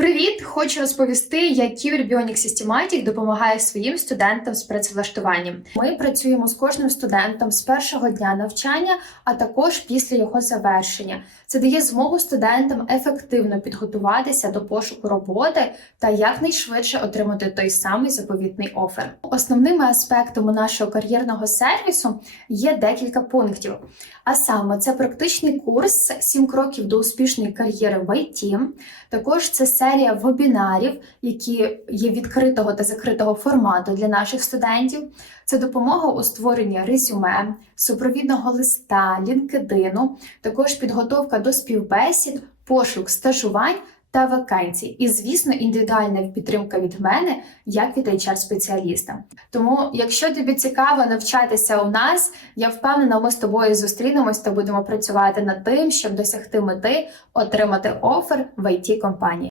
Привіт! Хочу розповісти, як Bionic Systematic допомагає своїм студентам з працевлаштуванням. Ми працюємо з кожним студентом з першого дня навчання, а також після його завершення. Це дає змогу студентам ефективно підготуватися до пошуку роботи та якнайшвидше отримати той самий заповітний офер. Основними аспектами нашого кар'єрного сервісу є декілька пунктів. А саме це практичний курс «7 кроків до успішної кар'єри в ІТ», також це серія вебінарів, які є відкритого та закритого формату для наших студентів. Це допомога у створенні резюме, супровідного листа, LinkedIn, також підготовка до співбесід, пошук стажувань та вакансій. І, звісно, індивідуальна підтримка від мене як від HR-спеціаліста. Тому, якщо тобі цікаво навчатися у нас, я впевнена, ми з тобою зустрінемось та будемо працювати над тим, щоб досягти мети отримати офер в it компанії